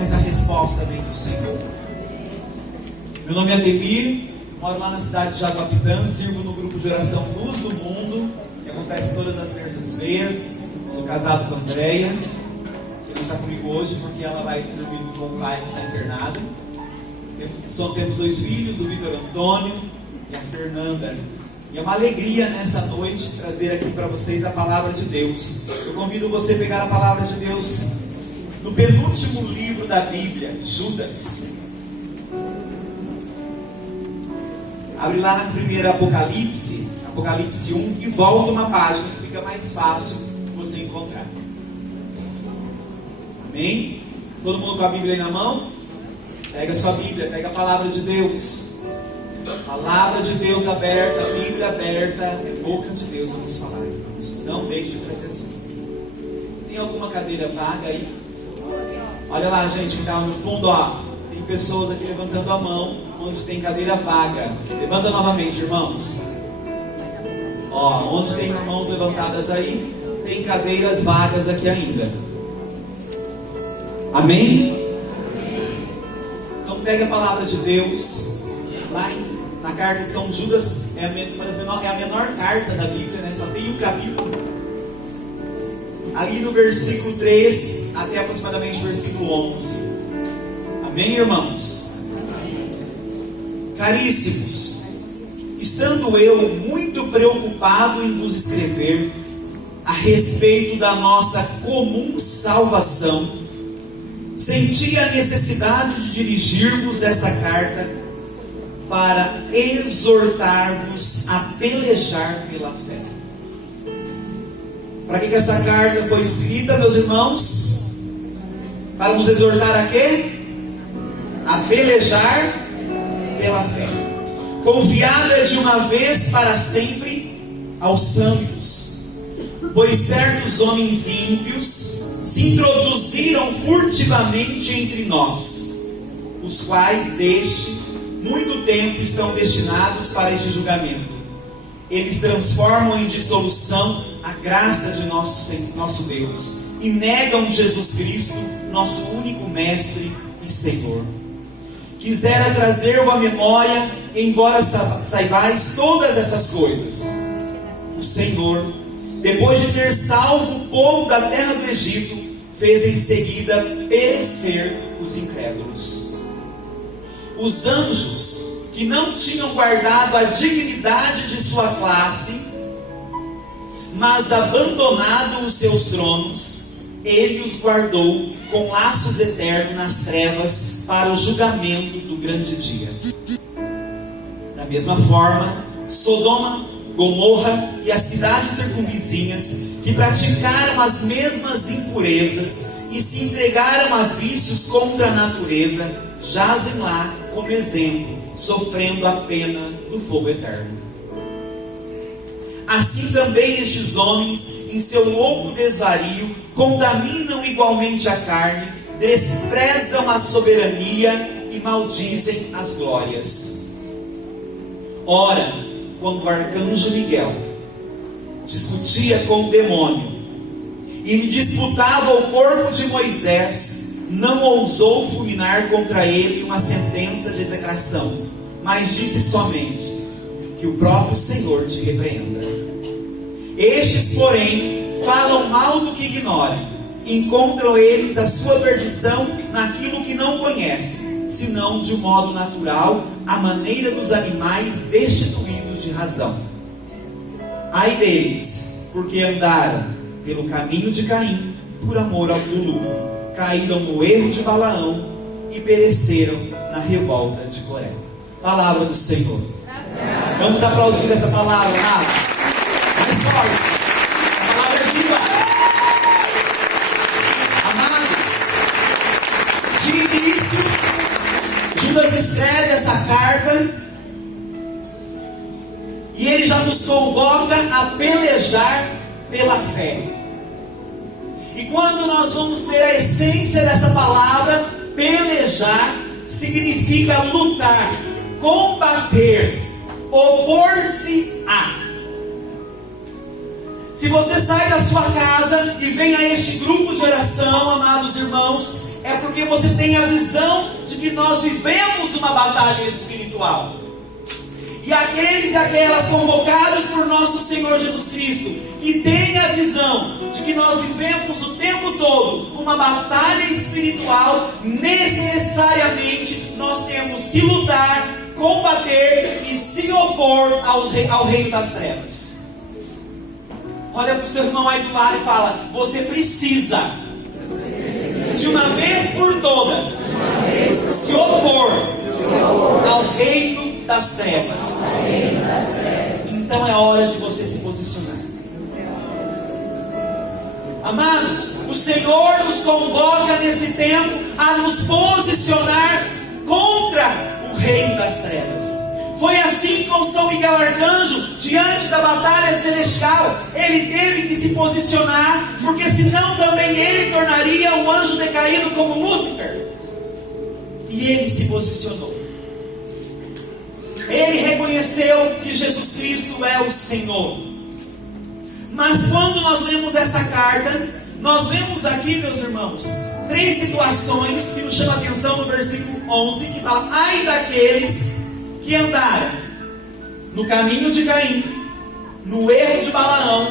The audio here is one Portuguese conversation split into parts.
mas a resposta vem do Senhor. Meu nome é Ademir, moro lá na cidade de Jaguapitã, sirvo no grupo de oração Luz do Mundo, que acontece todas as terças-feiras. Sou casado com a Andréia, que não está comigo hoje porque ela vai dormir com o pai que está internado. Temos 2 filhos, o Vitor Antônio e a Fernanda. E é uma alegria nessa noite trazer aqui para vocês a palavra de Deus. Eu convido você a pegar a palavra de Deus no penúltimo livro da Bíblia, Judas. Abre lá na primeira Apocalipse, Apocalipse 1, e volta uma página que fica mais fácil de você encontrar. Amém? Todo mundo com a Bíblia aí na mão? Pega a sua Bíblia, pega a palavra de Deus. Palavra de Deus aberta, Bíblia aberta, é boca de Deus, vamos falar, irmãos. Não deixe de trazer assunto. Tem alguma cadeira vaga aí? Olha lá, gente, que está no fundo, ó. Tem pessoas aqui levantando a mão, onde tem cadeira vaga. Levanta novamente, irmãos. Ó, onde tem mãos levantadas aí, tem cadeiras vagas aqui ainda. Amém? Então pegue a palavra de Deus lá na carta de São Judas. É a menor carta da Bíblia, né? Só tem um capítulo. Ali no versículo 3 até aproximadamente o versículo 11. Amém, irmãos? Caríssimos, estando eu muito preocupado em vos escrever a respeito da nossa comum salvação, senti a necessidade de dirigir-vos essa carta para exortar-vos a pelejar pela fé. Para que essa carta foi escrita, meus irmãos? Para nos exortar a quê? A pelejar pela fé. Confiada de uma vez para sempre aos santos, pois certos homens ímpios se introduziram furtivamente entre nós, os quais desde muito tempo estão destinados para este julgamento. Eles transformam em dissolução a graça de nosso Deus e negam Jesus Cristo, nosso único Mestre e Senhor. Quisera trazer-vos à memória, embora saibais todas essas coisas. O Senhor, depois de ter salvo o povo da terra do Egito, fez em seguida perecer os incrédulos. Os anjos, que não tinham guardado a dignidade de sua classe, mas abandonado os seus tronos, ele os guardou com laços eternos nas trevas para o julgamento do grande dia. Da mesma forma, Sodoma, Gomorra e as cidades circunvizinhas, que praticaram as mesmas impurezas e se entregaram a vícios contra a natureza, jazem lá como exemplo, sofrendo a pena do fogo eterno. Assim também estes homens, em seu louco desvario, contaminam igualmente a carne, desprezam a soberania e maldizem as glórias. Ora, quando o arcanjo Miguel discutia com o demônio e lhe disputava o corpo de Moisés, não ousou fulminar contra ele uma sentença de execração, mas disse somente: que o próprio Senhor te repreenda. Estes, porém, falam mal do que ignoram, encontram eles a sua perdição naquilo que não conhecem, senão de um modo natural, à maneira dos animais destituídos de razão. Ai deles, porque andaram pelo caminho de Caim, por amor ao lucro, caíram no erro de Balaão e pereceram na revolta de Coré. Palavra do Senhor. Vamos aplaudir essa palavra, amados. Mais forte. A palavra é viva. Amados, de início, Judas escreve essa carta e ele já nos convoca a pelejar pela fé. E quando nós vamos ter a essência dessa palavra, pelejar significa lutar, combater, opor-se a. Se você sai da sua casa e vem a este grupo de oração, amados irmãos, é porque você tem a visão de que nós vivemos uma batalha espiritual. E aqueles e aquelas convocados por nosso Senhor Jesus Cristo, que têm a visão de que nós vivemos o tempo todo uma batalha espiritual, necessariamente nós temos que lutar, combater e se opor ao reino das trevas. Olha para o seu irmão aí do lado e fala: você precisa, de uma vez por todas, se opor ao reino das trevas. Então é hora de você se posicionar. Amados, o Senhor nos convoca nesse tempo a nos posicionar contra o reino das trevas. Foi assim com São Miguel Arcanjo, diante da batalha celestial. Ele teve que se posicionar, porque senão também ele tornaria um anjo decaído como Lúcifer. E ele se posicionou. Ele reconheceu que Jesus Cristo é o Senhor. Mas quando nós lemos essa carta, nós vemos aqui, meus irmãos, 3 situações que nos chamam a atenção no versículo 11, que fala: ai daqueles que andaram no caminho de Caim, no erro de Balaão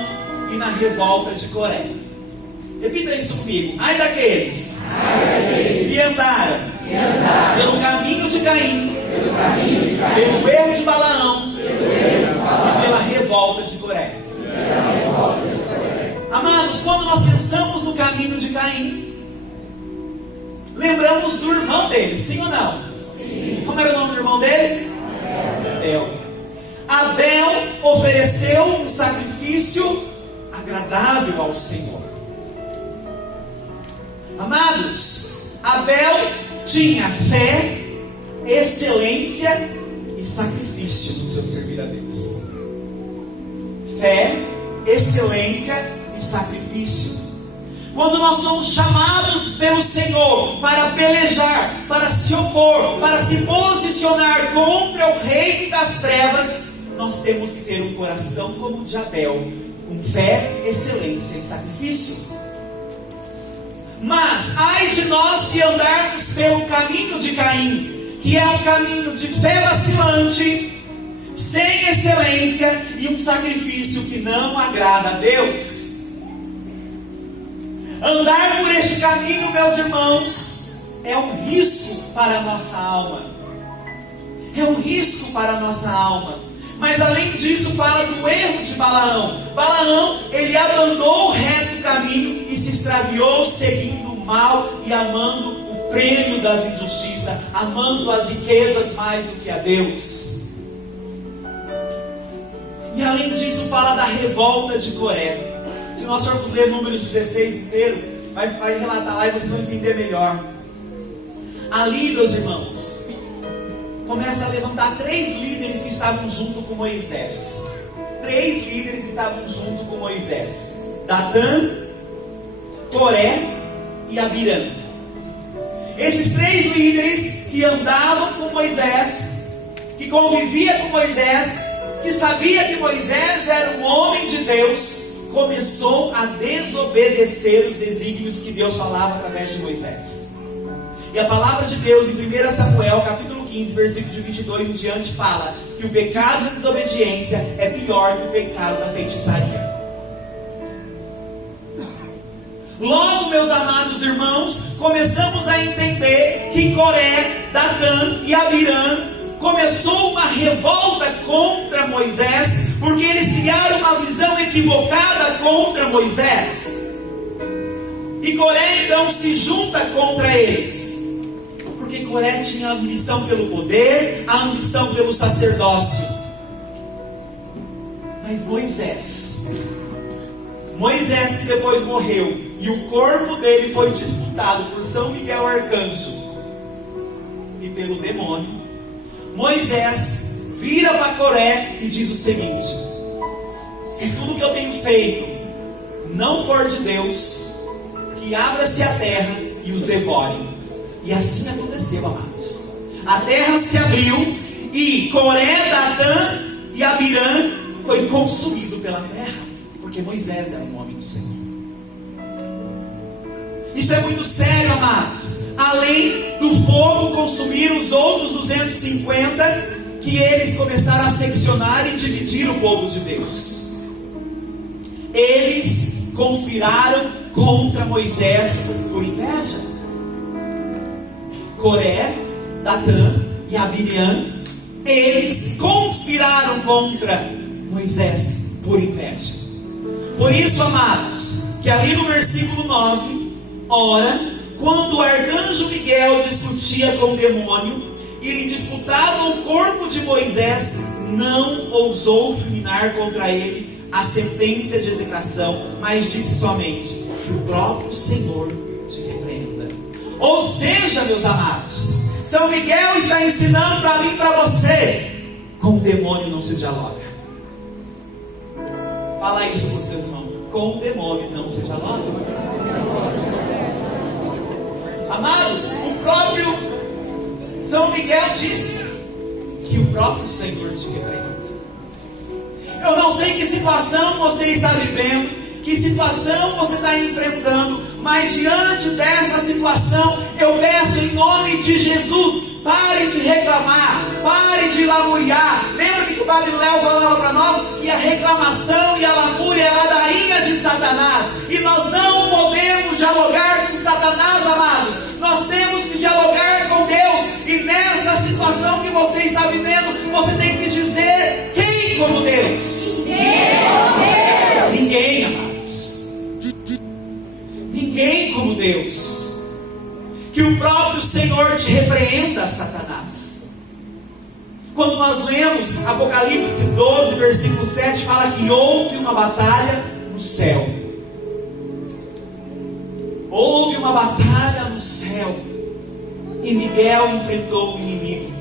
e na revolta de Coré. Repita isso comigo: ai daqueles que andaram pelo caminho de Caim, pelo erro de Balaão e pela revolta de Coré. Amados, quando nós pensamos no caminho de Caim, lembramos do irmão dele, sim ou não? Sim. Como era o nome do irmão dele? Abel. Abel ofereceu um sacrifício agradável ao Senhor. Amados, Abel tinha fé, excelência e sacrifício no seu servir a Deus. Fé, excelência e sacrifício. Quando nós somos chamados pelo Senhor para pelejar, para se opor, para se posicionar contra o reino das trevas, nós temos que ter um coração como o de Abel, com fé, excelência e sacrifício. Mas ai de nós se andarmos pelo caminho de Caim, que é um caminho de fé vacilante, sem excelência e um sacrifício que não agrada a Deus. Andar por este caminho, meus irmãos, é um risco para a nossa alma. É um risco para a nossa alma. Mas além disso, fala do erro de Balaão. Balaão, ele abandonou o reto caminho e se extraviou seguindo o mal e amando o prêmio das injustiças, amando as riquezas mais do que a Deus. E além disso, fala da revolta de Coré. Se nós formos ler Números 16 inteiro, vai relatar lá e vocês vão entender melhor. Ali, meus irmãos, começa a levantar 3 líderes que estavam junto com Moisés. 3 líderes estavam junto com Moisés: Datã, Coré e Abirã. Esses 3 líderes que andavam com Moisés, que conviviam com Moisés, que sabia que Moisés era um homem de Deus, começou a desobedecer os desígnios que Deus falava através de Moisés. E a palavra de Deus em 1 Samuel capítulo 15, versículo de 22 em diante, fala que o pecado da desobediência é pior que o pecado da feitiçaria. Logo, meus amados irmãos, começamos a entender que Coré, Datã e Abirã começou uma revolta contra Moisés, porque eles criaram uma visão equivocada contra Moisés. E Coré então se junta contra eles, porque Coré tinha a ambição pelo poder, a ambição pelo sacerdócio. Mas Moisés que depois morreu, e o corpo dele foi disputado por São Miguel Arcanjo e pelo demônio, Moisés vira para Coré e diz o seguinte: se tudo que eu tenho feito não for de Deus, que abra-se a terra e os devore. E assim aconteceu, amados. A terra se abriu e Coré, Datã e Abirã foi consumido pela terra, porque Moisés era um homem do Senhor. Isso é muito sério, amados. Além do fogo consumir os outros 250, que eles começaram a seccionar e dividir o povo de Deus. Eles conspiraram contra Moisés por inveja. Coré, Datã e Abirã, eles conspiraram contra Moisés por inveja. Por isso, amados, que ali no versículo 9, ora, quando o arcanjo Miguel discutia com o demônio e lhe disputava o corpo de Moisés, não ousou fulminar contra ele a sentença de execração, mas disse somente: que o próprio Senhor te repreenda. Ou seja, meus amados, São Miguel está ensinando para mim e para você: com o demônio não se dialoga. Fala isso para o seu irmão: com o demônio não se dialoga. Amados, o próprio São Miguel disse que o próprio Senhor te repreenda. Eu não sei que situação você está vivendo, que situação você está enfrentando, mas diante dessa situação, eu peço em nome de Jesus: pare de reclamar, pare de lamuriar. Lembra que o Padre Léo falava para nós que a reclamação e a lamúria é a ladainha de Satanás, e nós não podemos dialogar com Satanás, amados. Nós temos que dialogar com Deus, e nessa situação que você está vivendo, você tem que dizer: quem como Deus? Ninguém, amados. Ninguém como Deus. Que o próprio Senhor te repreenda, Satanás. Quando nós lemos Apocalipse 12, versículo 7, fala que houve uma batalha no céu. Houve uma batalha no céu, e Miguel enfrentou o inimigo.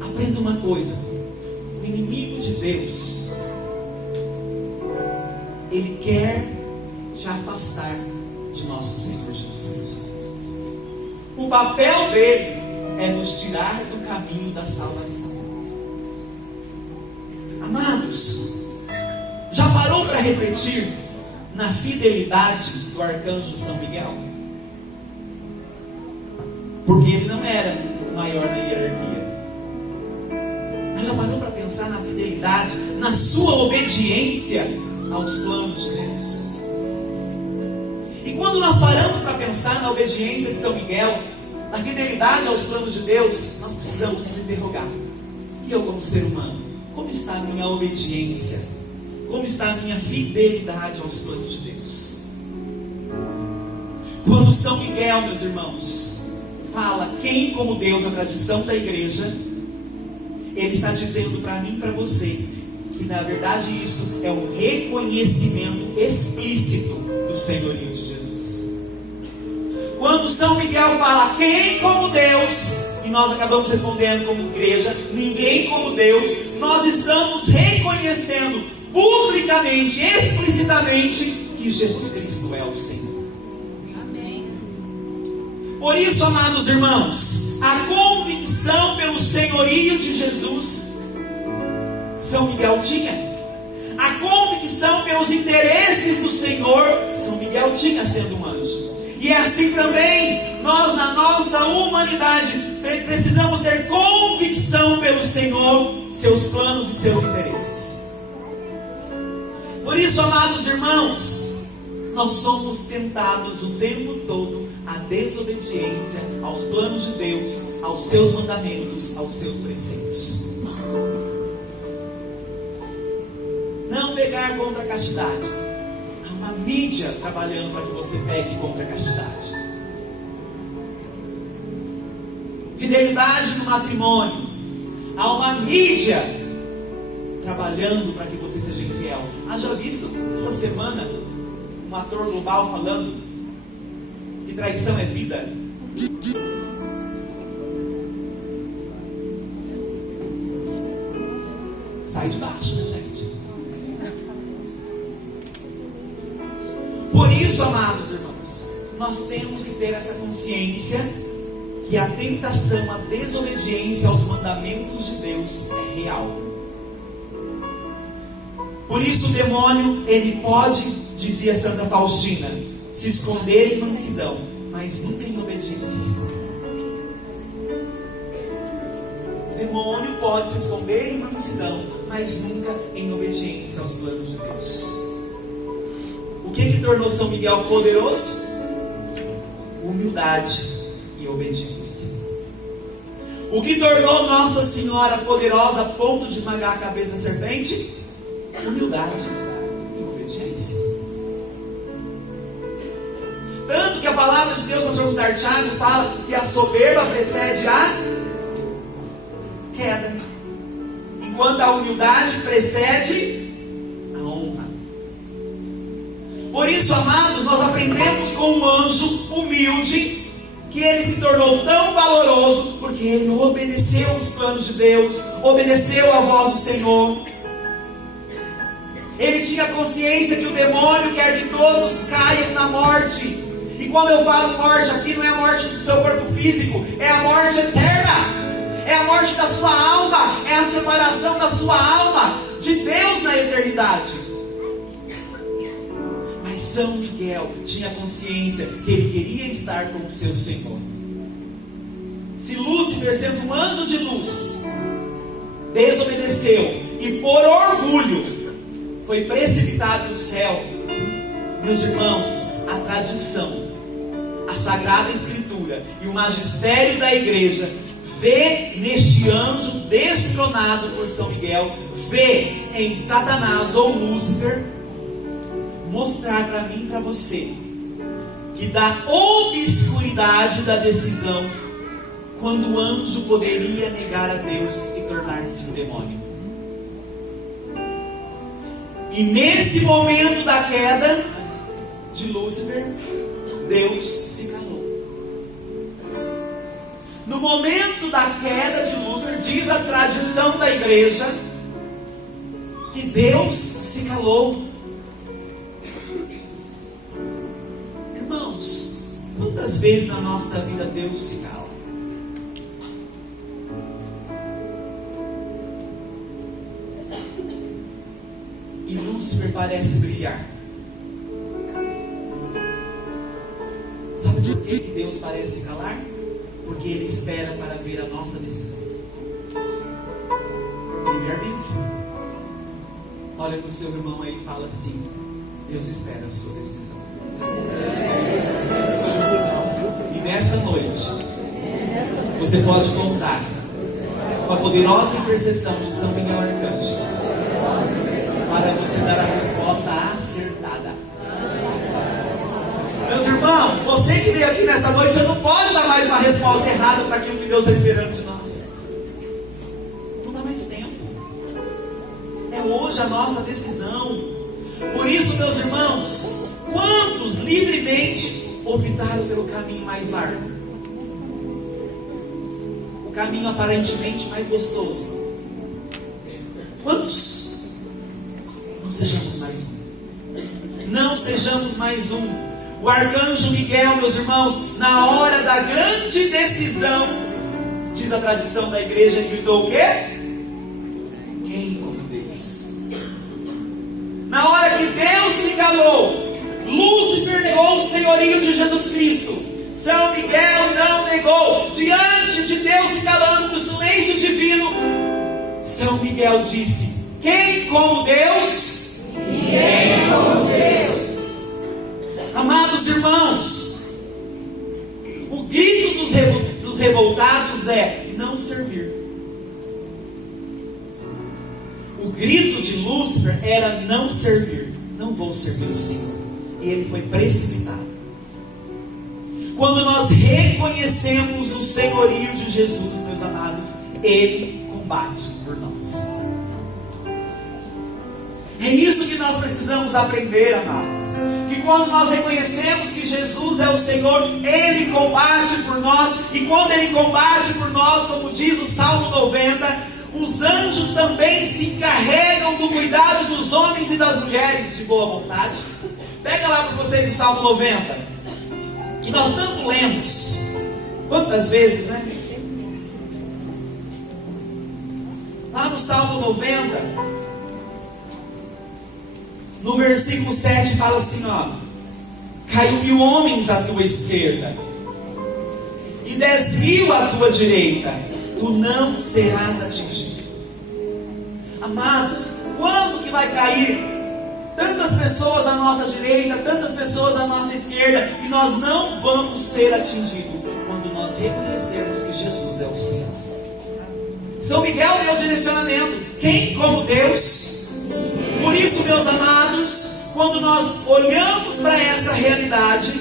Aprenda uma coisa: o inimigo de Deus, ele quer te afastar de nosso Senhor Jesus Cristo. O papel dele é nos tirar do caminho da salvação. Amados, já parou para refletir na fidelidade do arcanjo São Miguel? Porque ele não era o maior na hierarquia. Mas já parou para pensar na fidelidade, na sua obediência aos planos de Deus? E quando nós paramos para pensar na obediência de São Miguel, na fidelidade aos planos de Deus, nós precisamos nos interrogar: e eu como ser humano, como está a minha obediência? Como está a minha fidelidade aos planos de Deus? Quando São Miguel, meus irmãos, fala quem como Deus na tradição da igreja, ele está dizendo para mim e para você que na verdade isso é um reconhecimento explícito do senhorio de Jesus. Quando São Miguel fala quem como Deus, e nós acabamos respondendo como igreja, ninguém como Deus, nós estamos reconhecendo publicamente, explicitamente, que Jesus Cristo é o Senhor. Amém. Por isso, amados irmãos, a convicção pelo senhorio de Jesus, São Miguel tinha. A convicção pelos interesses do Senhor, São Miguel tinha, sendo um anjo. E é assim também, nós na nossa humanidade precisamos ter convicção pelo Senhor, seus planos e seus interesses. Por isso, amados irmãos, nós somos tentados o tempo todo à desobediência aos planos de Deus, aos seus mandamentos, aos seus preceitos. Não pegar contra a castidade. Há uma mídia trabalhando para que você pegue contra a castidade. Fidelidade no matrimônio. Há uma mídia trabalhando para que você seja infiel. Já visto essa semana um ator global falando que traição é vida? Sai de baixo, né, gente? Por isso, amados irmãos, nós temos que ter essa consciência que a tentação, a desobediência aos mandamentos de Deus é real. Por isso o demônio, ele pode, dizia Santa Faustina, se esconder em mansidão, mas nunca em obediência. O demônio pode se esconder em mansidão, mas nunca em obediência aos planos de Deus. O que tornou São Miguel poderoso? Humildade e obediência. O que tornou Nossa Senhora poderosa a ponto de esmagar a cabeça da serpente? Humildade e obediência. Tanto que a palavra de Deus, nós vamos dar Tiago, fala que a soberba precede a queda, enquanto a humildade precede a honra. Por isso, amados, nós aprendemos com um anjo humilde, que ele se tornou tão valoroso, porque ele obedeceu os planos de Deus, obedeceu a voz do Senhor. Ele tinha consciência que o demônio quer que todos caiam na morte. E quando eu falo morte aqui, não é a morte do seu corpo físico, é a morte eterna. É a morte da sua alma, é a separação da sua alma de Deus na eternidade. Mas São Miguel tinha consciência que ele queria estar com o seu Senhor. Se Lúcifer, sendo um anjo de luz, desobedeceu e por orgulho foi precipitado do céu, meus irmãos, a tradição, a Sagrada Escritura e o magistério da igreja vê neste anjo destronado por São Miguel, vê em Satanás ou Lúcifer mostrar para mim e para você que da obscuridade da decisão, quando o anjo poderia negar a Deus e tornar-se um demônio. E nesse momento da queda de Lúcifer, Deus se calou. No momento da queda de Lúcifer, diz a tradição da igreja que Deus se calou. Irmãos, quantas vezes na nossa vida Deus se cala? E Lúcifer parece brilhar. Sabe por que Deus parece calar? Porque Ele espera para ver a nossa decisão. Livre-arbítrio. Olha para o seu irmão aí e fala assim: Deus espera a sua decisão. E nesta noite, você pode contar com a poderosa intercessão de São Miguel Arcanjo para você dar a resposta acertada. Meus irmãos, você que veio aqui nessa noite, você não pode dar mais uma resposta errada para aquilo que Deus está esperando de nós. Não dá mais tempo. É hoje a nossa decisão. Por isso, meus irmãos, quantos livremente optaram pelo caminho mais largo? O caminho aparentemente mais gostoso. Quantos? Não sejamos mais um. Não sejamos mais um. O arcanjo Miguel, meus irmãos, na hora da grande decisão, diz a tradição da igreja, gritou o quê? Quem como Deus? Na hora que Deus se calou, Lúcifer negou o senhorio de Jesus Cristo. São Miguel não negou. Diante de Deus se calando no silêncio divino, São Miguel disse: quem como Deus? Ninguém como Deus. Amados irmãos, o grito dos revoltados é não servir. O grito de Lúcifer era não servir. Não vou servir o Senhor. E ele foi precipitado. Quando nós reconhecemos o senhorio de Jesus, meus amados, Ele combate por nós. É isso que nós precisamos aprender, amados. Que quando nós reconhecemos que Jesus é o Senhor, Ele combate por nós. E quando Ele combate por nós, como diz o Salmo 90, os anjos também se encarregam do cuidado dos homens e das mulheres de boa vontade. Pega lá para vocês o Salmo 90, que nós tanto lemos. Quantas vezes, né? Lá no Salmo 90, no versículo 7, fala assim, ó: caiu 1000 homens à tua esquerda e 10.000 à tua direita, tu não serás atingido. Amados, quando que vai cair tantas pessoas à nossa direita, tantas pessoas à nossa esquerda, e nós não vamos ser atingidos? Quando nós reconhecermos que Jesus é o Senhor. São Miguel deu o direcionamento. Quem como Deus? Por isso, meus amados, quando nós olhamos para essa realidade,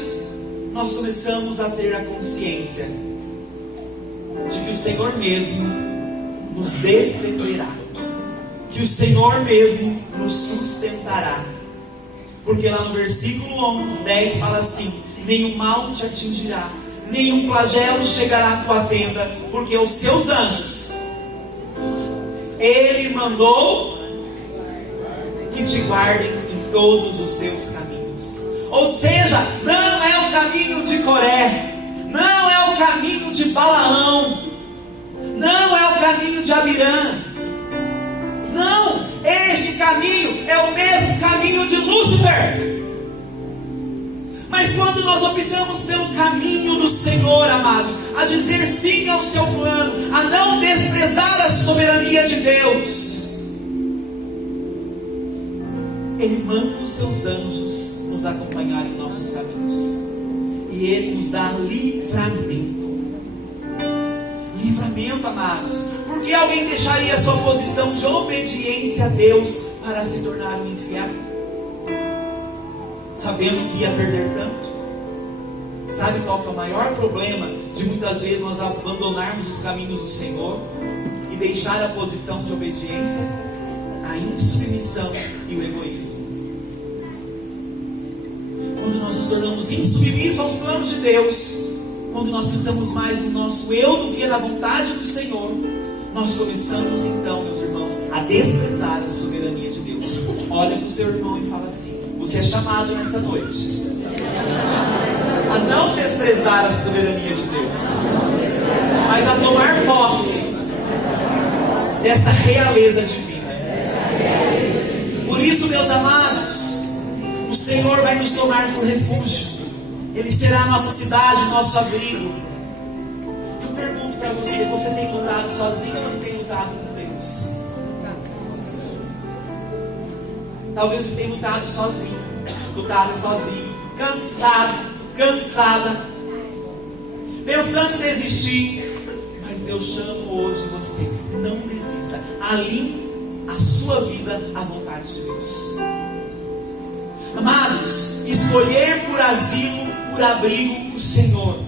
nós começamos a ter a consciência de que o Senhor mesmo nos defenderá, que o Senhor mesmo nos sustentará. Porque lá no versículo 10 fala assim: nenhum mal te atingirá, nenhum flagelo chegará à tua tenda, porque os seus anjos Ele mandou que te guardem em todos os teus caminhos. Ou seja, não é o caminho de Coré, não é o caminho de Balaão, não é o caminho de Abirã. Não, este caminho é o mesmo caminho de Lúcifer. Mas quando nós optamos pelo caminho do Senhor, amados, a dizer sim ao seu plano, a não desprezar a soberania de Deus, Ele manda os seus anjos nos acompanhar em nossos caminhos, e Ele nos dá livramento. Livramento, amados. Por que alguém deixaria a sua posição de obediência a Deus para se tornar um infiel, sabendo que ia perder tanto? Sabe qual que é o maior problema de muitas vezes nós abandonarmos os caminhos do Senhor e deixar a posição de obediência? A insubmissão e o egoísmo. Quando nós nos tornamos insubmissos aos planos de Deus, quando nós pensamos mais no nosso eu do que na vontade do Senhor, nós começamos então, meus irmãos, a desprezar a soberania de Deus. Olha para o seu irmão e fala assim: você é chamado nesta noite a não desprezar a soberania de Deus, mas a tomar posse dessa realeza divina. Por isso, meus amados, o Senhor vai nos tomar por refúgio. Ele será a nossa cidade, o nosso abrigo. Eu pergunto para você: você tem lutado sozinho ou você tem lutado com Deus? Talvez você tenha lutado sozinho, cansada, pensando em desistir. Mas eu chamo hoje você: não desista. Alinhe a sua vida à vontade de Deus. Amados, escolher por asilo, por abrigo, o Senhor.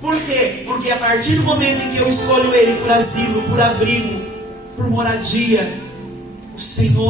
Por quê? Porque a partir do momento em que eu escolho Ele por asilo, por abrigo, por moradia, o Senhor